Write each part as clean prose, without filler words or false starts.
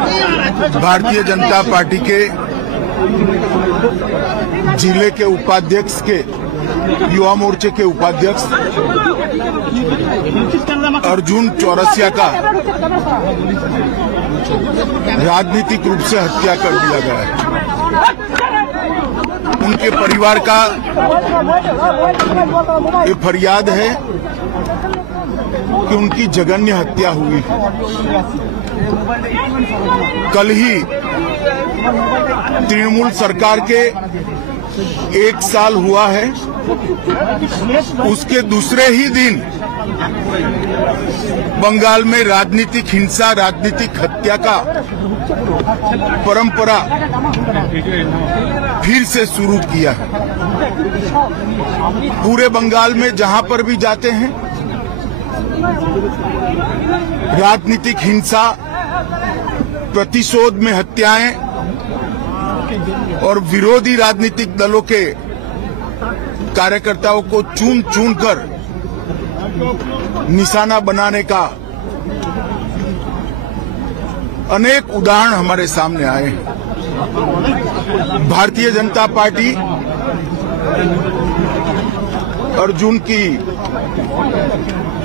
Bharatiya Janata party के जिले के उपाध्यक्ष के युवा मोर्चे के उपाध्यक्ष अर्जुन चौरसिया का राजनीतिक रूप से हत्या कर दिया गया है। उनके परिवार का ये फरियाद है कि उनकी जघन्य हत्या हुई। कल ही तृणमूल सरकार के 1 साल हुआ है, उसके दूसरे ही दिन बंगाल में राजनीतिक हिंसा, राजनीतिक हत्या का परंपरा फिर से शुरू किया है। पूरे बंगाल में जहां पर भी जाते हैं राजनीतिक हिंसा, प्रतिशोध में हत्याएं और विरोधी राजनीतिक दलों के कार्यकर्ताओं को चुन चुन कर निशाना बनाने का अनेक उदाहरण हमारे सामने आए हैं। भारतीय जनता पार्टी अर्जुन की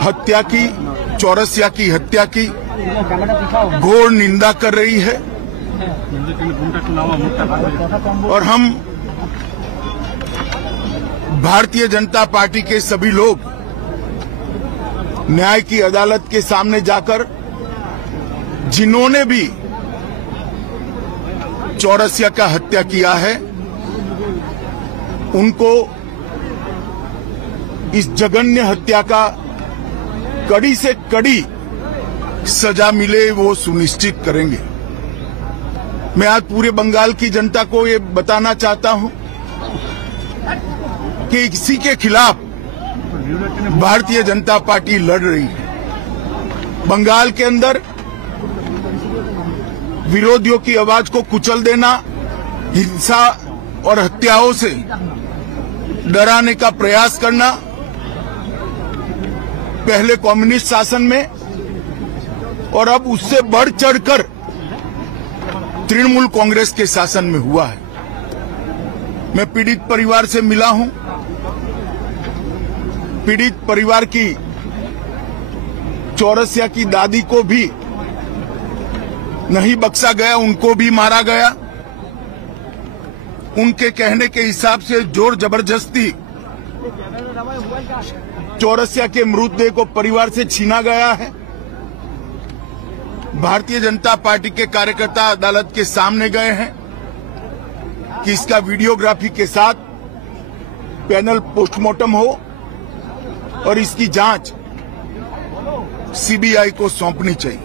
हत्या की, चौरसिया की हत्या की घोर निंदा कर रही है और हम भारतीय जनता पार्टी के सभी लोग न्याय की अदालत के सामने जाकर जिन्होंने भी चौरसिया का हत्या किया है उनको इस जघन्य हत्या का कड़ी से कड़ी सजा मिले वो सुनिश्चित करेंगे। मैं आज पूरे बंगाल की जनता को ये बताना चाहता हूं कि इसी के खिलाफ भारतीय जनता पार्टी लड़ रही है। बंगाल के अंदर विरोधियों की आवाज को कुचल देना, हिंसा और हत्याओं से डराने का प्रयास करना पहले कम्युनिस्ट शासन में और अब उससे बढ़ चढ़कर तृणमूल कांग्रेस के शासन में हुआ है। मैं पीड़ित परिवार से मिला हूं। पीड़ित परिवार की चौरसिया की दादी को भी नहीं बख्शा गया, उनको भी मारा गया। उनके कहने के हिसाब से जोर जबरदस्ती चौरसिया के मृतदेह को परिवार से छीना गया है। भारतीय जनता पार्टी के कार्यकर्ता अदालत के सामने गए हैं कि इसका वीडियोग्राफी के साथ पैनल पोस्टमार्टम हो और इसकी जांच सीबीआई को सौंपनी चाहिए।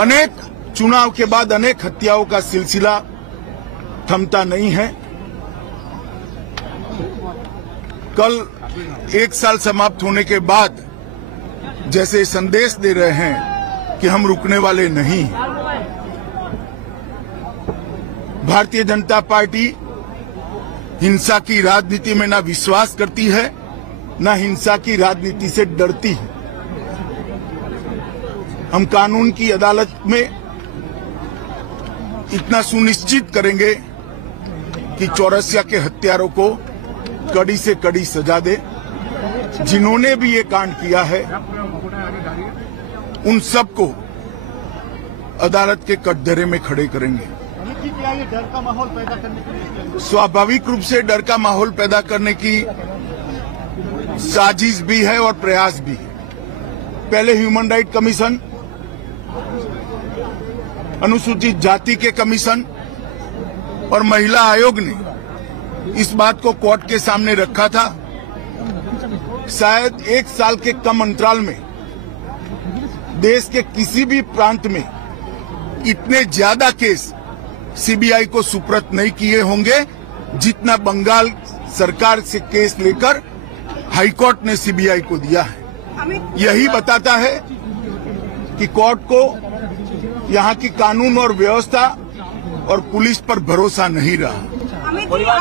अनेक चुनाव के बाद अनेक हत्याओं का सिलसिला थमता नहीं है। कल 1 साल समाप्त होने के बाद जैसे संदेश दे रहे हैं कि हम रुकने वाले नहीं। भारतीय जनता पार्टी हिंसा की राजनीति में ना विश्वास करती है, ना हिंसा की राजनीति से डरती है। हम कानून की अदालत में इतना सुनिश्चित करेंगे कि चौरसिया के हत्यारों को कड़ी से कड़ी सजा दे। जिन्होंने भी ये कांड किया है उन सबको अदालत के कटघरे में खड़े करेंगे। डर का माहौल पैदा करने के लिए स्वाभाविक रूप से डर का माहौल पैदा करने की साजिश भी है और प्रयास भी है। पहले ह्यूमन राइट कमीशन, अनुसूचित जाति के कमीशन और महिला आयोग ने इस बात को कोर्ट के सामने रखा था। शायद 1 साल के कम अंतराल में देश के किसी भी प्रांत में इतने ज्यादा केस सीबीआई को सुपुर्द नहीं किए होंगे जितना बंगाल सरकार से केस लेकर हाईकोर्ट ने सीबीआई को दिया है। यही बताता है कि कोर्ट को यहाँ की कानून और व्यवस्था और पुलिस पर भरोसा नहीं रहा। परिवार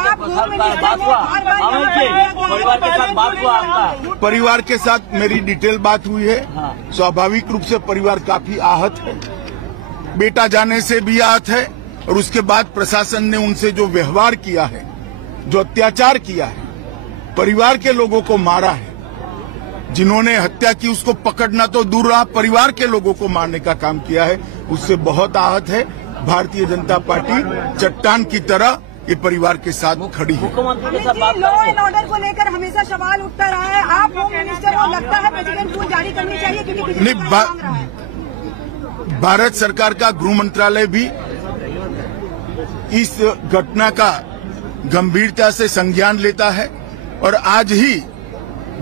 के साथ बात हुआ आपका? परिवार के साथ मेरी डिटेल बात हुई है। हाँ। स्वाभाविक रूप से परिवार काफी आहत है, बेटा जाने से भी आहत है, और उसके बाद प्रशासन ने उनसे जो व्यवहार किया है, जो अत्याचार किया है, परिवार के लोगों को मारा है, जिन्होंने हत्या की उसको पकड़ना तो दूर रहा, परिवार के लोगों को मारने का काम किया है, उससे बहुत आहत है। भारतीय जनता पार्टी चट्टान की तरह ये परिवार के साथ खड़ी है। मुख्यमंत्री के साथ बात लॉ एंड ऑर्डर को लेकर हमेशा सवाल उठता रहा है। आप होम मिनिस्टर को लगता है प्रेसिडेंट रूल जारी करनी चाहिए क्योंकि नहीं, भारत सरकार का गृह मंत्रालय भी इस घटना का गंभीरता से संज्ञान लेता है, और आज ही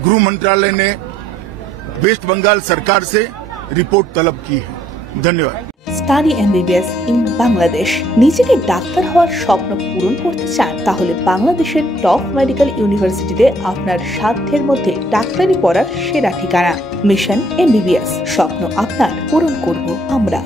गृह मंत्रालय ने वेस्ट बंगाल सरकार से रिपोर्ट तलब की है। धन्यवाद। Study MBBS in Bangladesh. নিজেকে ডাক্তার হওয়ার স্বপ্ন পূরণ করতে চান? তাহলে বাংলাদেশের টপ মেডিকেল ইউনিভার্সিটিতে আপনার সাধ্যের মধ্যে ডাক্তারি পড়ার সেরা ঠিকানা। Mission MBBS. স্বপ্ন আপনার, পূরণ করব আমরা।